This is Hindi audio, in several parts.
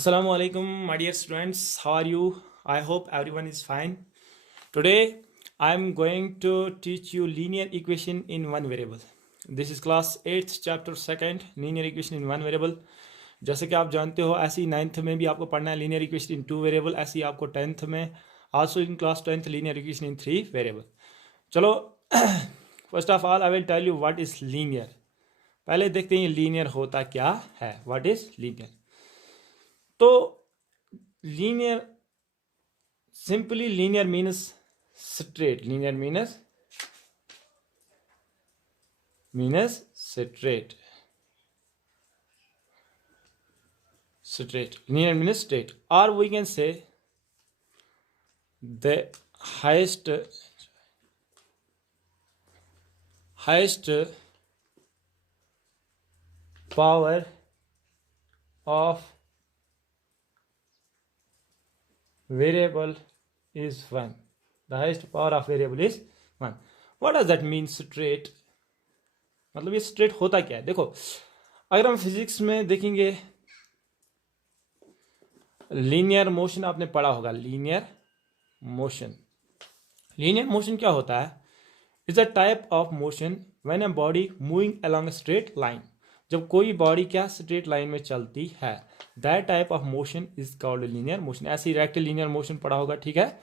Assalamu alaikum, my dear students. How are you? I hope everyone is fine. Today, I am going to teach you linear equation in one variable. This is class 8th chapter 2nd linear equation in one variable. जैसे कि आप जानते हो ऐसे ही 9th में भी आपको पढ़ना है linear equation in two variable, ऐसे ही आपको 10th में also in class 10th linear equation in three variable. चलो first of all I will tell you what is linear. पहले देखते हैं linear होता क्या है. What is linear? तो linear, simply linear means straight. Linear means straight. Linear means straight, or we can say the highest power of variable is 1. The highest power of variable is 1. What does that mean straight? मतलब ये straight होता क्या है? देखो, अगर हम फिजिक्स में देखेंगे, लीनियर मोशन आपने पढ़ा होगा. लीनियर मोशन क्या होता है? Is a type of motion when a body moving along a straight line. जब कोई बॉडी क्या स्ट्रेट लाइन में चलती है, that type of motion is called linear motion. ऐसे ही रेक्टिलिनियर मोशन पढ़ा होगा, ठीक है.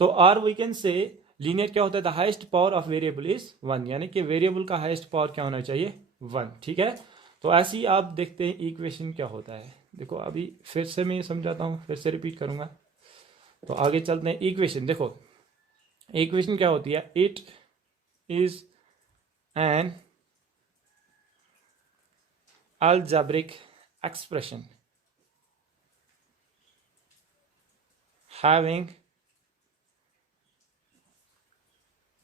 तो or we can say linear क्या होता है? The highest power of variable is 1, यानी कि वेरिएबल का हाईएस्ट पावर क्या होना चाहिए? 1, ठीक है. तो ऐसे ही आप देखते हैं इक्वेशन क्या होता है. देखो अभी फिर से मैं ये समझाता हूँ, फिर से रिपीट करूंगा. तो आगे चलते हैं. इक्वेशन देखो, इक्वेशन क्या होती है? It is an algebraic expression having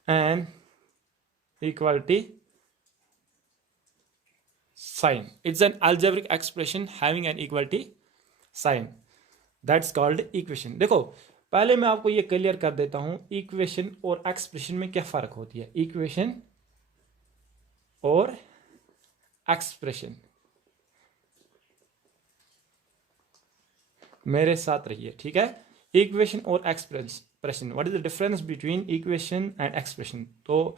an equality sign. It's an algebraic expression having an equality sign. That's called equation. देखो पहले मैं आपको ये क्लियर कर देता हूं, इक्वेशन और एक्सप्रेशन में क्या फर्क होती है. इक्वेशन और एक्सप्रेशन, मेरे साथ रहिए, ठीक है. इक्वेशन और expression, what is the difference between equation and expression? तो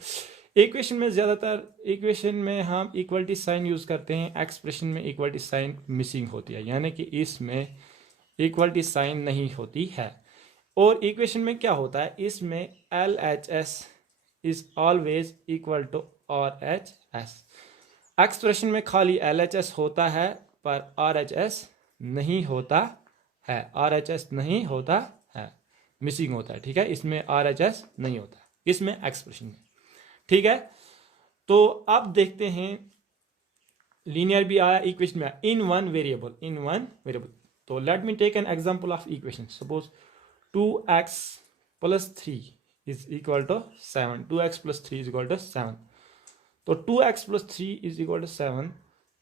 इक्वेशन में ज़्यादातर, इक्वेशन में हम इक्वलिटी साइन यूज़ करते हैं, एक्सप्रेशन में इक्वलिटी साइन मिसिंग होती है, यानी कि इसमें इक्वलिटी साइन नहीं होती है. और इक्वेशन में क्या होता है? इसमें LHS is always equal to RHS. Expression में खाली LHS होता है पर RHS नहीं होता है. RHS नहीं होता है, मिसिंग होता है, ठीक है. इसमें RHS नहीं होता, इसमें एक्सप्रेशन में, ठीक है. तो अब देखते हैं, लीनियर भी आया, इक्वेशन में आया, इन वन वेरिएबल. तो let me take an example of equation. Suppose 2x + 3 is equal to 7. 2x + 3 is equal to 7. तो 2x + 3 इज इक्वल टू 7.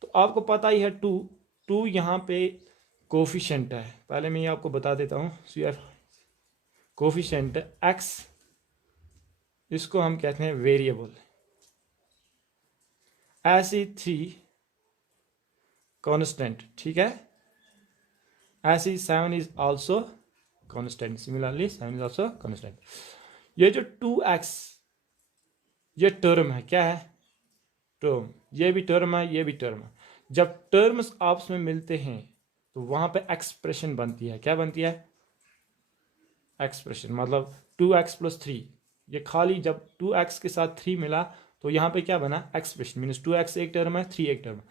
तो आपको पता ही है 2 यहाँ पे कोफिशिएंट है. पहले मैं ये आपको बता देता हूँ. कोफिशिएंट x, इसको हम कहते हैं वेरिएबल. ऐसी 3 कांस्टेंट, ठीक है. ऐसी 7 is also constant. Similarly 7 is also constant. ये जो 2x, ये टर्म है, क्या है? टर्म. ये भी टर्म है, ये भी टर्म है. जब टर्म्स आपस में मिलते हैं तो वहां पे एक्सप्रेशन बनती है. क्या बनती है? एक्सप्रेशन. मतलब 2x + 3, ये खाली जब 2x के साथ 3 मिला तो यहाँ पे क्या बना? एक्सप्रेशन. मीन्स 2x एक टर्म है, 3 एक टर्म है.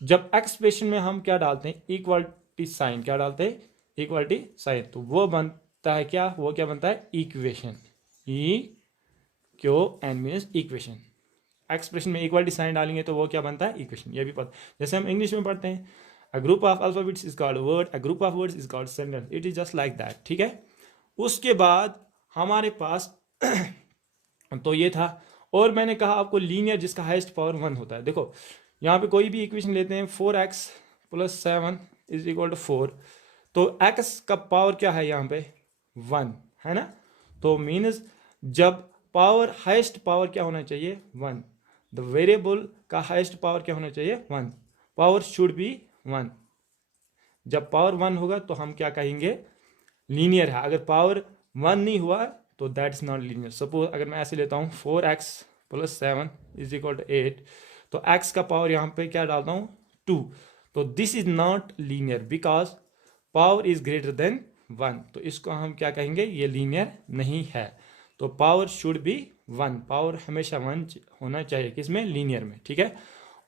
जब एक्सप्रेशन में हम क्या डालते हैं? Equality sign. क्या डालते हैं? Equality sign. तो वो बनता है क्या? वो क्या बनता है? Equation. EQN means equation. Expression में इक्वलिटी साइन डालेंगे तो वो क्या बनता है? इक्वेशन. ये भी पता, जैसे हम इंग्लिश में पढ़ते हैं, A group of alphabets is called word, a group of words is called sentence. It is just like that, ठीक है. उसके बाद हमारे पास तो ये था. और मैंने कहा आपको लीनियर जिसका हाईएस्ट पावर 1 होता है. देखो यहाँ पे कोई भी इक्वेशन लेते हैं, 4x + 7 इज इक्वल टू 4. तो x का पावर क्या है यहाँ पे? 1 है ना. तो मीन्स जब पावर, हाईएस्ट पावर क्या होना चाहिए? 1. द वेरिएबल का हाईएस्ट पावर क्या होना चाहिए? 1. Power should be 1. जब पावर 1 होगा तो हम क्या कहेंगे, लीनियर है। अगर पावर 1 नहीं हुआ तो that is not linear. Suppose अगर मैं ऐसे लेता हूँ 4x + 7 = 8, तो x का पावर यहाँ पे क्या डालता हूँ 2, तो this is not linear because power is greater than 1, तो इसको हम क्या कहेंगे, ये लीनियर नहीं है। तो पावर शुड बी 1, पावर हमेशा 1 होना चाहिए किसमें, लीनियर में, ठीक है।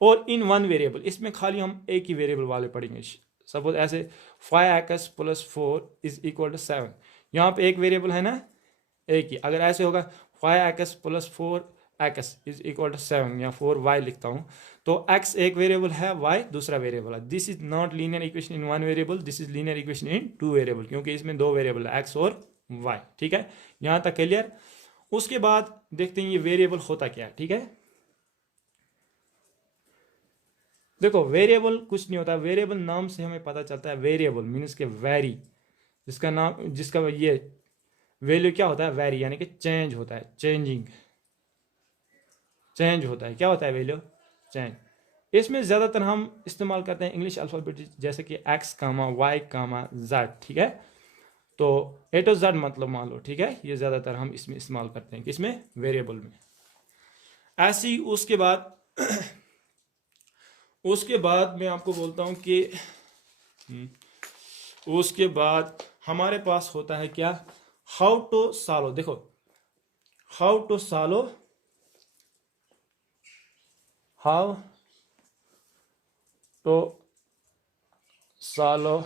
और इन वन वेरिएबल, इसमें खाली हम एक ही वेरिएबल वाले पढ़ेंगे। सपोज ऐसे 5x + 4 = 7, यहाँ पे एक वेरिएबल है ना, एक ही। अगर ऐसे होगा 5x + 4x = 7 या 4y लिखता हूँ, तो x एक वेरिएबल है, y दूसरा वेरिएबल है। This is not linear equation in one variable, this is linear equation in two variable, क्योंकि इसमें दो वेरिएबल है x और y, ठीक है। यहाँ तक क्लियर। उसके बाद देखते हैं ये वेरिएबल होता क्या है, ठीक है। देखो वेरिएबल कुछ नहीं होता, वेरिएबल नाम से हमें पता चलता है। वेरिएबल मीन्स के वैरी, जिसका नाम, जिसका ये वैल्यू क्या होता है, वैरी, यानी कि चेंज होता है, चेंज होता है। क्या होता है वैल्यू, चेंज। इसमें ज़्यादातर हम इस्तेमाल करते हैं इंग्लिश अल्फ़ाबेट, जैसे कि x, y, z, ठीक है। तो A to Z मतलब मान लो, ठीक है। ये ज़्यादातर हम इसमें इस्तेमाल करते हैं, किसमें, वेरिएबल में। ऐसी उसके बाद उसके बाद मैं आपको बोलता हूँ कि उसके बाद हमारे पास होता है क्या, हाउ टू सॉल्व। देखो how to solve, how to solve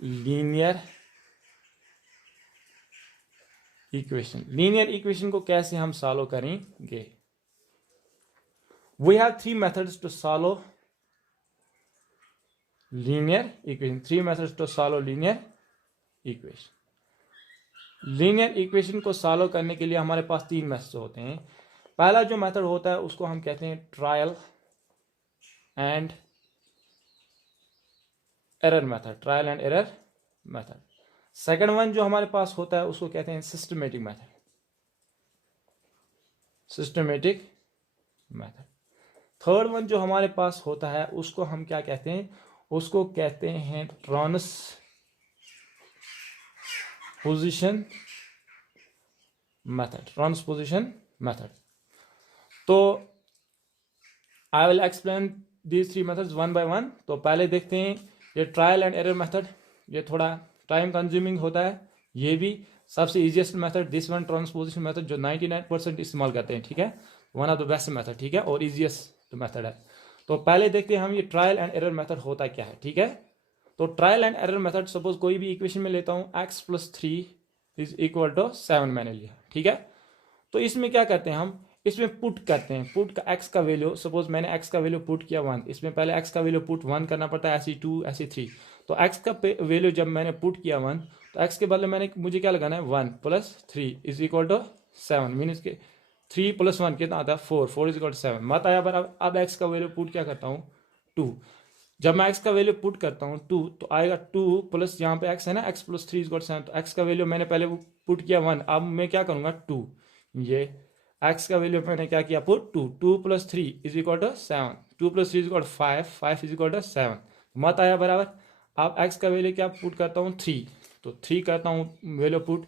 linear equation. Linear equation को कैसे हम सॉल्व करेंगे। We have three methods to solve linear equation. Three methods to solve linear equation. Linear equation को सॉल्व करने के लिए हमारे पास तीन मेथड होते हैं। पहला जो मेथड होता है उसको हम कहते हैं trial and error method, trial and error method. Second one जो हमारे पास होता है उसको कहते हैं systematic method, systematic method. Third one जो हमारे पास होता है उसको हम क्या कहते हैं, उसको कहते हैं ट्रांसपोजिशन मेथड, ट्रांसपोजिशन मेथड। तो I will explain these three methods one by one. तो पहले देखते हैं ये ट्रायल एंड एरर मेथड, ये थोड़ा टाइम कंज्यूमिंग होता है, ये भी सबसे easiest method, this one transposition method जो 99% इस्तेमाल करते हैं, ठीक है। One of the best method, ठीक है, और इजीएस्ट मेथड है। तो पहले देखते हैं हम ये ट्रायल एंड एरर मेथड होता क्या है, ठीक है। तो trial and error method, suppose कोई भी इक्वेशन में लेता हूँ x + 3 = 7 मैंने लिया, ठीक है। तो इसमें क्या करते हैं हम, इसमें पुट करते हैं, पुट का x का वैल्यू, सपोज मैंने x का वैल्यू पुट किया 1, इसमें पहले x का वैल्यू पुट 1 करना पड़ता है, ऐसे 2 ऐसे 3। तो x का वैल्यू जब मैंने पुट किया 1, तो x के बदले मैंने मुझे क्या लगाना है 1 + 3 = 7, मीन्स के 3 + 1 कितना आता है 4, 4 = 7 मत आया। पर अब x का वैल्यू पुट क्या करता हूँ 2, जब मैं x का वैल्यू पुट करता हूँ 2 तो आएगा 2 प्लस यहाँ पे x है ना, x + 3 = 7। तो x का वैल्यू मैंने पहले पुट किया 1, अब मैं क्या करूँगा 2, ये x का वैल्यू मैंने क्या किया पुट 2, 2 + 3 = 7, 2 + 3 = 5, 5 = 7 मत आया बराबर। अब x का वैल्यू क्या पुट करता हूँ 3, तो 3 करता हूँ वैल्यू पुट,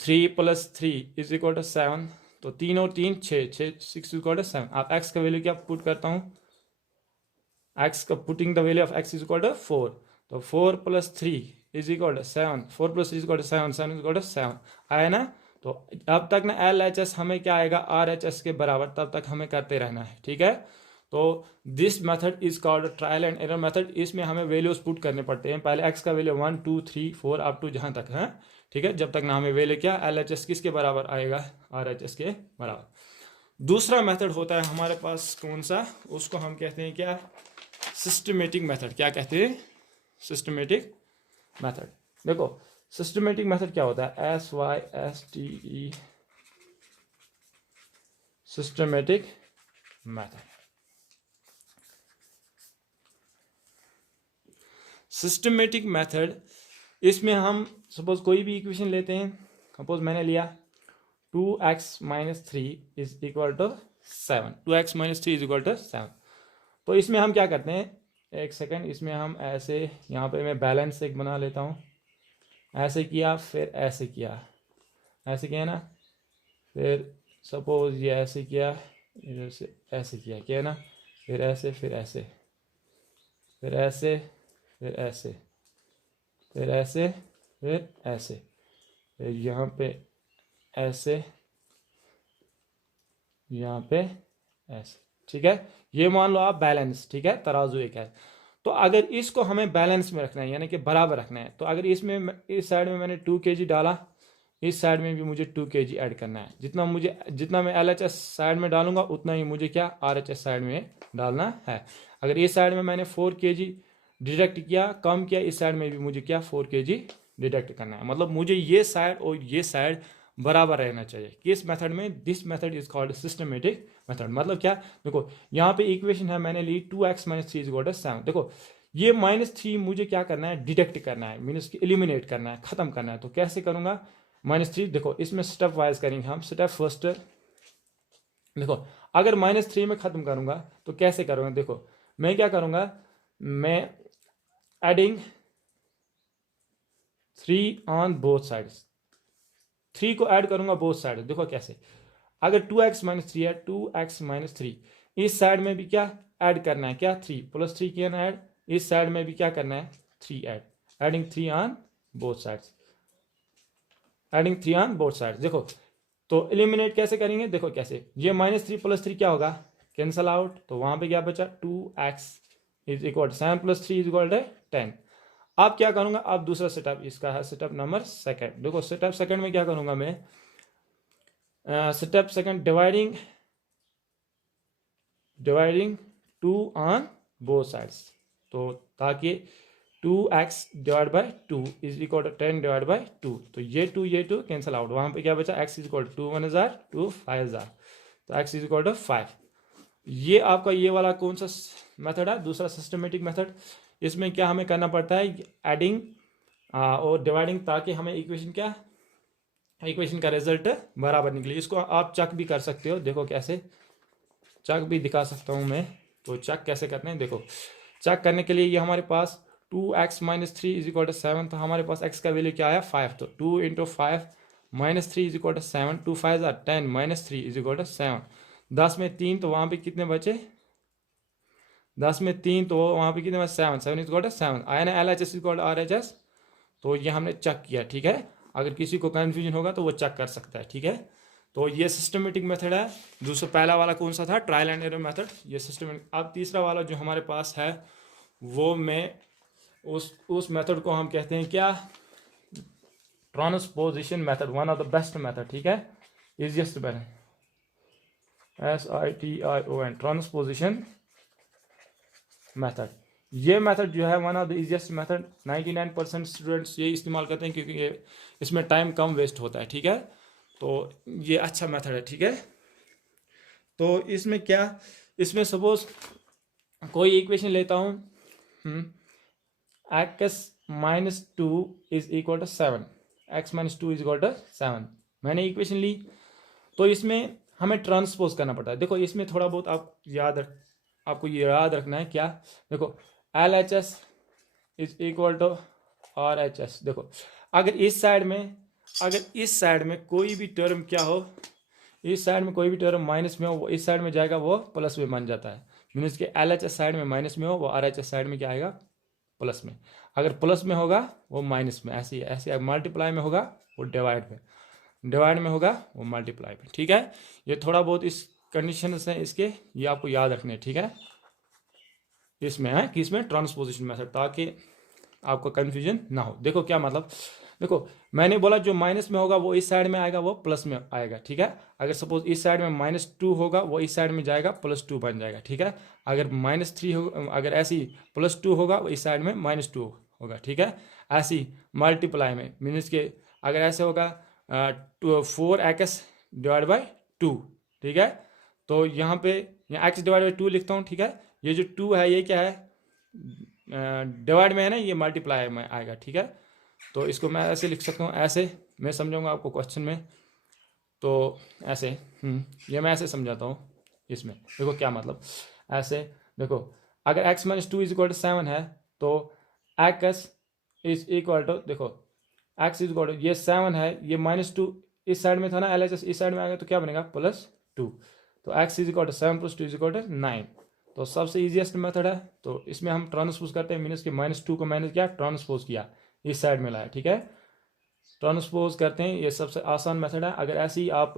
3 + 3 = 7, तो 3 और 3 6, 6 = 7। अब x का वैल्यू क्या पुट करता हूँ, x का putting the value of x = 4, तो 4 + 3 = 7, 4 + 3 = 7, 7 = 7 आया ना। तो अब तक ना LHS हमें क्या आएगा RHS के बराबर, तब तक हमें करते रहना है, ठीक है। तो this method is called trial and error method. इसमें हमें वैल्यूज पुट करने पड़ते हैं, पहले x का वैल्यू 1 2 3 4 अप टू जहाँ तक है, ठीक है, जब तक ना हमें वैल्यू क्या LHS किसके बराबर आएगा, RHS के बराबर। दूसरा मेथड होता है हमारे पास कौन सा, उसको हम कहते हैं क्या, सिस्टमेटिक मेथड। क्या कहते हैं, सिस्टमेटिक मेथड। देखो सिस्टमेटिक मेथड क्या होता है, SYSTE, systematic method. Systematic method, इसमें हम सपोज कोई भी इक्वेशन लेते हैं, सपोज मैंने लिया 2x - 3 = 7, 2x - 3 = 7। तो इसमें हम क्या करते हैं, एक सेकंड, इसमें हम ऐसे, यहाँ पे मैं बैलेंस एक बना लेता हूँ, ऐसे किया फिर ऐसे किया, ऐसे किया ना, फिर सपोज ये ऐसे किया, इधर से ऐसे किया, क्या ना, फिर ऐसे, फिर ऐसे, फिर ऐसे, फिर ऐसे, फिर ऐसे, फिर ऐसे, फिर यहाँ पे ऐसे, यहाँ पे ऐसे, ठीक है। ये मान लो आप बैलेंस, ठीक है, तराजू एक है। तो अगर इसको हमें बैलेंस में रखना है, यानी कि बराबर रखना है, तो अगर इसमें इस साइड में मैंने 2 kg डाला, इस साइड में भी मुझे 2 kg ऐड करना है। जितना मैं LHS साइड में डालूंगा उतना ही मुझे क्या RHS साइड में डालना है। अगर इस साइड में मैंने 4 kg डिडक्ट किया, कम किया, इस साइड में भी मुझे क्या 4 kg डिडक्ट करना है। मतलब मुझे ये साइड और ये साइड बराबर रहना चाहिए। किस मेथड में? This method is called systematic method. मतलब क्या, देखो यहाँ पे इक्वेशन है मैंने ली 2x - 3 = 7। देखो ये -3 मुझे क्या करना है, डिडक्ट करना है, मीनस एलिमिनेट करना है, खत्म करना है। तो कैसे करूंगा, -3, देखो इसमें स्टेप वाइज करेंगे हम। स्टेप फर्स्ट, देखो अगर -3 में खत्म करूंगा तो कैसे करूंगा, देखो मैं क्या करूंगा, मैं एडिंग 3 ऑन बोथ साइड्स, 3 को ऐड करूंगा बोथ साइड। देखो कैसे, अगर 2x - 3 है, 2x - 3, इस साइड में भी क्या ऐड करना है, क्या 3 + 3 किया ना ऐड, इस साइड में भी क्या करना है 3 add, adding 3 on both sides, adding 3 on both sides. देखो तो एलिमिनेट कैसे करेंगे, देखो कैसे, ये -3 + 3 क्या होगा, कैंसल आउट। तो वहां पे क्या बचा, 2x = 7 + 3 = 10। अब क्या करूंगा, अब दूसरा सेटअप इसका है, सेटअप नंबर सेकंड। देखो सेटअप सेकंड में क्या करूंगा मैं, step second, dividing 2 on both sides. तो ताकि 2x / 2 = 10 / 2। तो ये 2 कैंसिल आउट, वहां पे क्या बचा, x = 2 × 1 = 2 5 = तो x = 5। ये आपका ये वाला कौन सा मेथड है, दूसरा सिस्टमेटिक मेथड। इसमें क्या हमें करना पड़ता है, एडिंग और डिवाइडिंग, ताकि हमें इक्वेशन का रिजल्ट बराबर निकले। इसको आप चेक भी कर सकते हो, देखो कैसे चेक भी दिखा सकता हूं मैं। तो चेक कैसे करते हैं, देखो चेक करने के लिए ये हमारे पास 2x - 3 = 7, तो हमारे पास x का वैल्यू क्या आया 5। तो 2 × 5 - 3 = 7, 2 5 = 10, -3 = 7। 10 में 3, तो वहां पे कितने बचे, 10 में 3, तो वहां पे कितने बचे, 7, 7 = 7 आया ना, LHS = RHS। तो ये हमने चेक किया, ठीक है। अगर किसी को कंफ्यूजन होगा तो वो चेक कर सकता है, ठीक है। तो ये सिस्टमेटिक मेथड है। दूसरा पहला वाला कौन सा था, ट्रायल एंड एरर मेथड, ये सिस्टमेटिक। अब तीसरा वाला जो हमारे पास है, वो मैं उस मेथड को हम कहते हैं क्या, transposition method, one of the best method, ठीक है, easiest method, SITION, transposition method. ये मेथड जो है one of the easiest method, 99% students ये इस्तेमाल करते हैं क्योंकि ये इसमें टाइम कम वेस्ट होता है, ठीक है। तो ये अच्छा मेथड है, ठीक है। तो इसमें क्या, इसमें सपोज कोई इक्वेशन लेता हूँ, x - 2 = 7, x - 2 = 7, मैंने इक्वेशन ली। तो इसमें हमें ट्रांसपोज करना पड़ता है। देखो इसमें थोड़ा बहुत आपको ये याद रखना है, क्या, देखो LHS = RHS। देखो अगर इस साइड में कोई भी टर्म क्या हो, इस साइड में कोई भी टर्म माइनस में हो, वो इस साइड में जाएगा, वो प्लस में बन जाता है। मीन्स कि LHS साइड में माइनस में हो, वो RHS साइड में क्या आएगा, प्लस में। अगर प्लस में होगा वो माइनस में, ऐसे मल्टीप्लाई में होगा वो डिवाइड में होगा वो मल्टीप्लाई में, ठीक है। ये थोड़ा बहुत इस कंडीशन हैं इसके, ये आपको याद रखने, ठीक है। इसमें है कि इसमें ट्रांसपोजिशन मेथड, ताकि आपको कंफ्यूजन ना हो। देखो क्या मतलब, देखो मैंने बोला जो माइनस में होगा वो इस साइड में आएगा, वो प्लस में आएगा, ठीक है। अगर सपोज इस साइड में -2 होगा, वो इस साइड में जाएगा, +2 बन जाएगा, ठीक है। अगर -3 होगा, अगर ऐसी +2 होगा, वो इस साइड में -2 होगा, ठीक है। ऐसी मल्टीप्लाई में मीन्स के अगर ऐसे होगा 4x / 2, ठीक है। तो यहाँ पे x / 2 लिखता हूँ, ठीक है। ये जो 2 है ये क्या है, डिवाइड में है ना, ये मल्टीप्लाई में आएगा, ठीक है। तो इसको मैं ऐसे लिख सकता हूँ, ऐसे मैं समझाऊंगा आपको क्वेश्चन में। तो ऐसे ये मैं ऐसे समझाता हूँ। इसमें देखो क्या मतलब, ऐसे देखो अगर x minus two is equal to 7 है तो x इज इक्वल टू, देखो x इज इक्वल टू, ये 7 है, ये -2 इस साइड में था ना, LHS इस साइड में आ गया तो क्या बनेगा +2। तो x is equal to 7 + 2 is equal to 9। तो सबसे ईजिएस्ट मेथड है, तो इसमें हम ट्रांसपोज करते हैं, मीनस कि -2 को मैंने क्या ट्रांसपोज किया, इस साइड में लाया, ठीक है, ट्रांसपोज करते हैं, ये सबसे आसान मेथड है। अगर ऐसे ही आप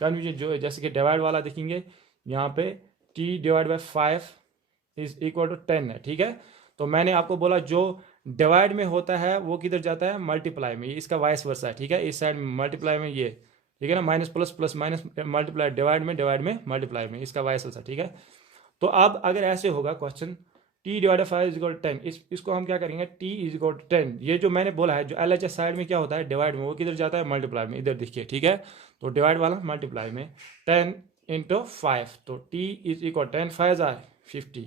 कन्फ्यूजन जो जैसे कि डिवाइड वाला देखेंगे, यहाँ पे t/5 इज इक्वल टू 10 है, ठीक है। तो मैंने आपको बोला जो डिवाइड में होता है वो किधर जाता है, मल्टीप्लाई में, ये इसका वाइस वर्सा है, ठीक है, इस साइड में मल्टीप्लाई में ये, ठीक है ना, minus plus plus minus multiply, divide में मल्टीप्लाई में, इसका वाइस वर्सा, ठीक है। तो अब अगर ऐसे होगा क्वेश्चन t/5 इज इक्वल 10, इसको हम क्या करेंगे, t इज इक्वल 10, ये जो मैंने बोला है जो LHS साइड में क्या होता है डिवाइड में, वो किधर जाता है मल्टीप्लाई में, इधर देखिए, ठीक है। तो डिवाइड वाला मल्टीप्लाई में 10 × 5, तो t इज इक्वल 10 5 आए 50,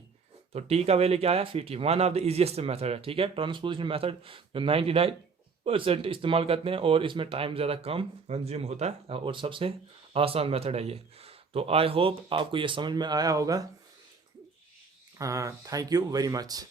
तो t का वैल्यू क्या आया 50। One of the easiest method है, ठीक है, ट्रांसपोजिशन मेथड जो 99% इस्तेमाल करते हैं और इसमें टाइम ज़्यादा कम कंज्यूम होता है और सबसे आसान मेथड है ये। तो आई होप आपको ये समझ में आया होगा। Thank you very much.